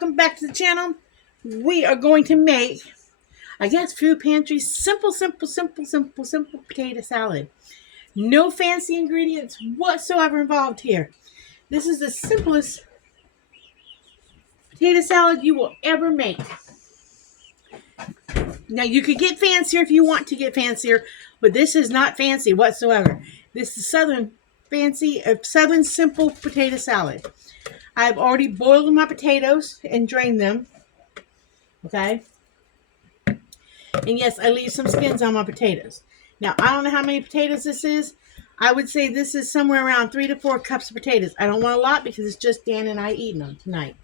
welcome back to the channel. We are going to make, I guess, Food Pantry simple potato salad. No fancy ingredients whatsoever involved here. This is the simplest potato salad you will ever make. Now, you could get fancier if you want to get fancier, but this is not fancy whatsoever. This is Southern simple potato salad. I've already boiled my potatoes and drained them. Okay? And yes, I leave some skins on my potatoes. Now, I don't know how many potatoes this is. I would say this is somewhere around 3 to 4 cups of potatoes. I don't want a lot because it's just Dan and I eating them tonight.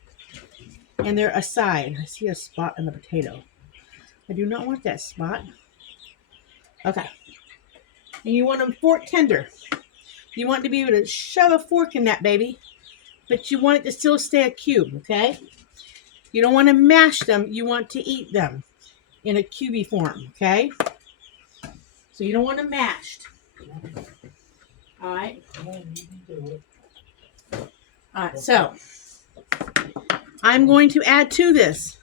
And they're a side. I see a spot in the potato. I do not want that spot. Okay. And you want them fork tender. You want to be able to shove a fork in that baby, but you want it to still stay a cube, okay? You don't want to mash them. You want to eat them in a cubey form, okay? So you don't want them mashed. All right? All right, so I'm going to add to this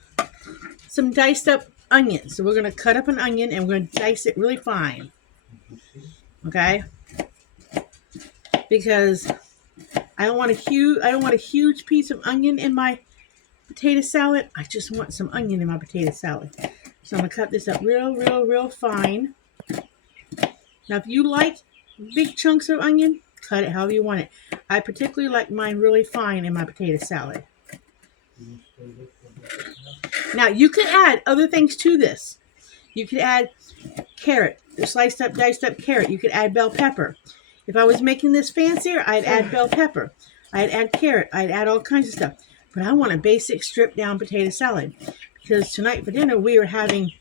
some diced up onions. So we're going to cut up an onion and we're going to dice it really fine, okay? Because I don't want a huge piece of onion in my potato salad. I just want some onion in my potato salad. So I'm going to cut this up real fine. Now, if you like big chunks of onion, cut it however you want it. I particularly like mine really fine in my potato salad. Now, you could add other things to this. You could add carrot, diced up carrot. You could add bell pepper. If I was making this fancier, I'd add bell pepper. I'd add carrot. I'd add all kinds of stuff. But I want a basic stripped down potato salad. Because tonight for dinner we are having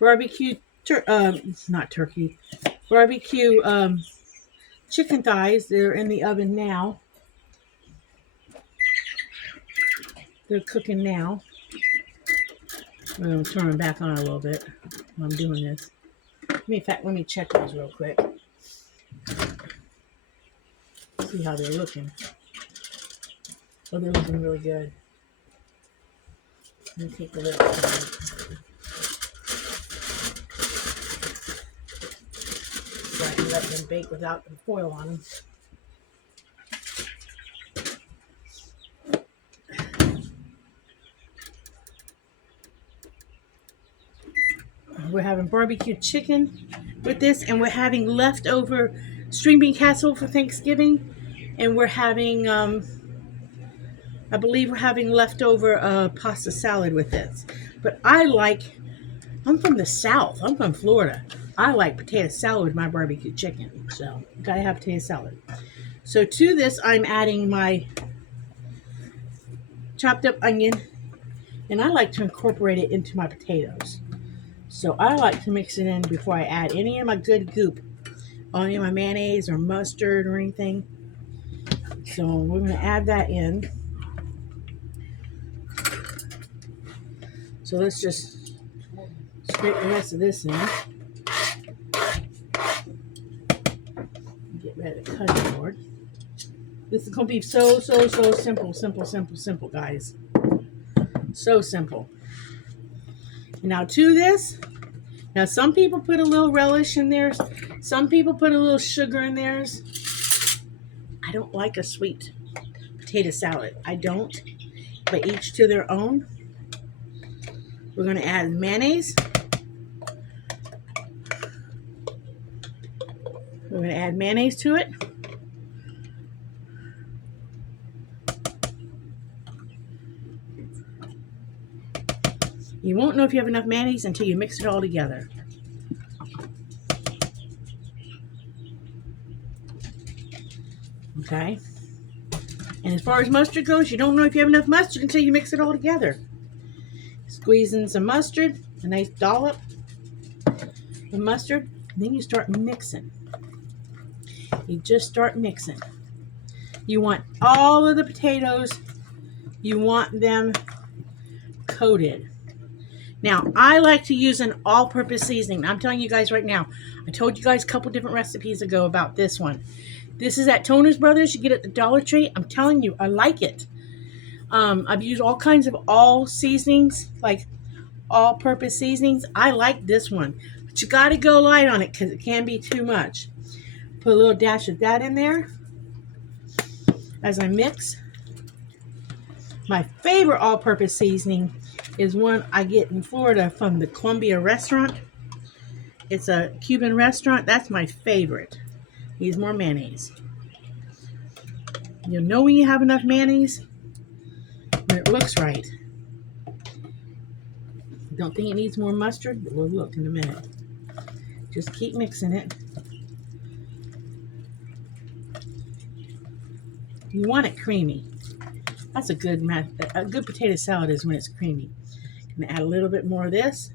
barbecue chicken thighs. They're in the oven now. They're cooking now. I'm going to turn them back on a little bit while I'm doing this. Let me check those real quick. See how they're looking. Oh, they're looking really good. Let me take the lid off. So I can let them bake without the foil on them. We're having barbecue chicken with this, and we're having leftover string bean casserole for Thanksgiving, and we're having, I believe we're having leftover pasta salad with this. But I'm from the South. I'm from Florida. I like potato salad with my barbecue chicken, so gotta have potato salad. So to this, I'm adding my chopped up onion, and I like to incorporate it into my potatoes. So I like to mix it in before I add any of my good goop, any of my mayonnaise or mustard or anything. So we're going to add that in. So let's just scrape the rest of this in. Get rid of the cutting board. This is going to be so simple, guys. So simple. Now to this, some people put a little relish in theirs. Some people put a little sugar in theirs. I don't like a sweet potato salad. I don't, but each to their own. We're going to add mayonnaise. We're going to add mayonnaise to it. You won't know if you have enough mayonnaise until you mix it all together. Okay? And as far as mustard goes, you don't know if you have enough mustard until you mix it all together. Squeeze in some mustard, a nice dollop of mustard, and then you start mixing. You just start mixing. You want all of the potatoes, you want them coated. Now, I like to use an all-purpose seasoning. I'm telling you guys right now, I told you guys a couple different recipes ago about this one. This is at Toner's Brothers. You get it at the Dollar Tree. I'm telling you, I like it. I've used all kinds of all seasonings, like all-purpose seasonings. I like this one, but you got to go light on it because it can be too much. Put a little dash of that in there as I mix. My favorite all-purpose seasoning is one I get in Florida from the Columbia restaurant. It's a Cuban restaurant. That's my favorite. Needs more mayonnaise. You'll know when you have enough mayonnaise when it looks right. Don't think it needs more mustard, but we'll look in a minute. Just keep mixing it. You want it creamy. That's a good potato salad is when it's creamy. I'm gonna add a little bit more of this.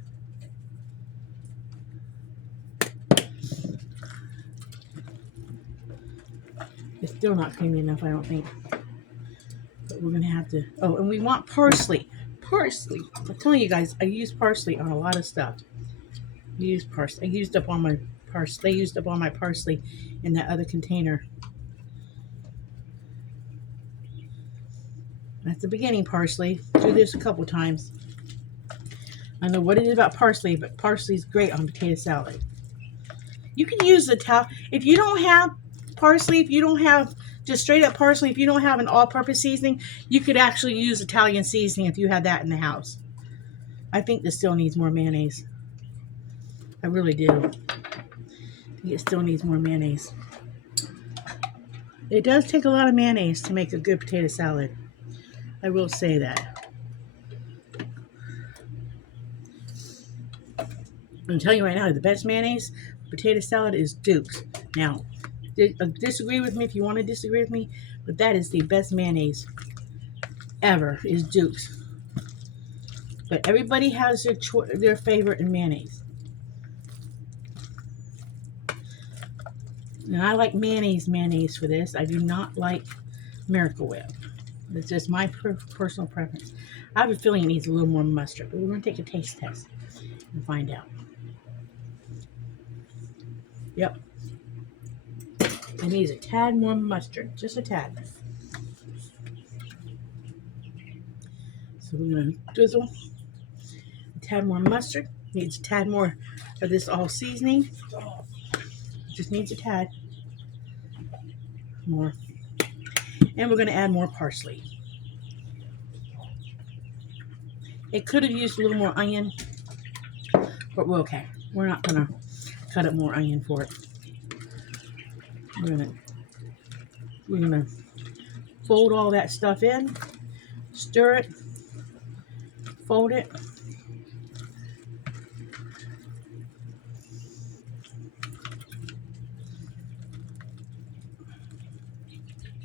It's still not creamy enough, I don't think. But we're gonna have to. Oh, and we want parsley. Parsley. I'm telling you guys, I use parsley on a lot of stuff. I used parsley. I used up all my parsley. They used up all my parsley in that other container. That's the beginning parsley. Do this a couple times. I don't know what it is about parsley, but parsley is great on potato salad. You can use the if you don't have parsley, if you don't have just straight up parsley, if you don't have an all-purpose seasoning, you could actually use Italian seasoning if you had that in the house. I think this still needs more mayonnaise. I really do. I think it still needs more mayonnaise. It does take a lot of mayonnaise to make a good potato salad. I will say that. I'm telling you right now, the best mayonnaise potato salad is Duke's. Now, disagree with me if you want to disagree with me, but that is the best mayonnaise ever, is Duke's. But everybody has their favorite in mayonnaise. And I like mayonnaise for this. I do not like Miracle Whip. It's just my personal preference. I have a feeling it needs a little more mustard, but we're going to take a taste test and find out. Yep. It needs a tad more mustard, just a tad. So we're going to drizzle a tad more mustard. Needs a tad more of this all seasoning. Just needs a tad more. And we're going to add more parsley. It could have used a little more onion, but we're okay. We're not going to cut up more onion for it. We're gonna fold all that stuff in, stir it, fold it.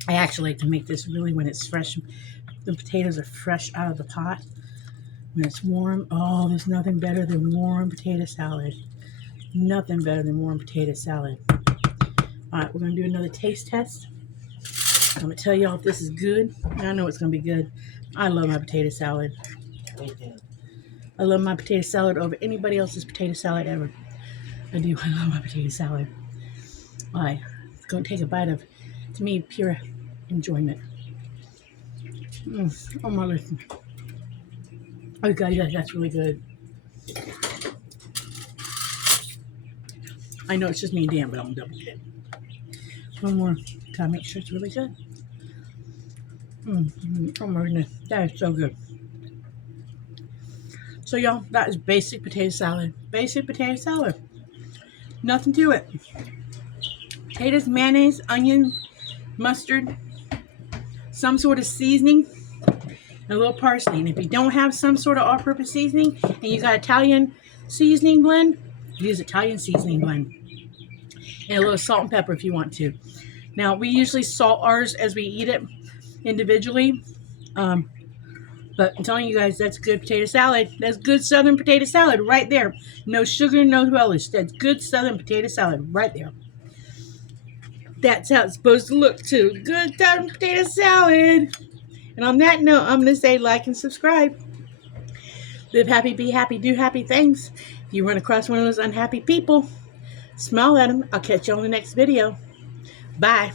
I actually like to make this really when it's fresh. The potatoes are fresh out of the pot. When it's warm, oh, there's nothing better than warm potato salad. Nothing better than warm potato salad. All right, we're going to do another taste test. I'm going to tell y'all if this is good. I know it's going to be good. I love my potato salad. I love my potato salad over anybody else's potato salad ever. I do. I love my potato salad. All right, it's going to take a bite of, to me, pure enjoyment. Oh my listen. Oh God, yeah, that's really good. I know it's just me and Dan, but I'm double dip. One more. Gotta make sure it's really good. Oh my goodness, that is so good. So y'all, that is basic potato salad. Basic potato salad. Nothing to it. Potatoes, mayonnaise, onion, mustard, some sort of seasoning, and a little parsley. And if you don't have some sort of all-purpose seasoning, and you got Italian seasoning blend, use Italian seasoning blend. And a little salt and pepper if you want to. Now, we usually salt ours as we eat it individually. But I'm telling you guys, that's good potato salad. That's good Southern potato salad right there. No sugar, no relish. That's good Southern potato salad right there. That's how it's supposed to look too. Good Southern potato salad. And on that note, I'm going to say like and subscribe. Live happy, be happy, do happy things. If you run across one of those unhappy people, smile at them. I'll catch you on the next video. Bye.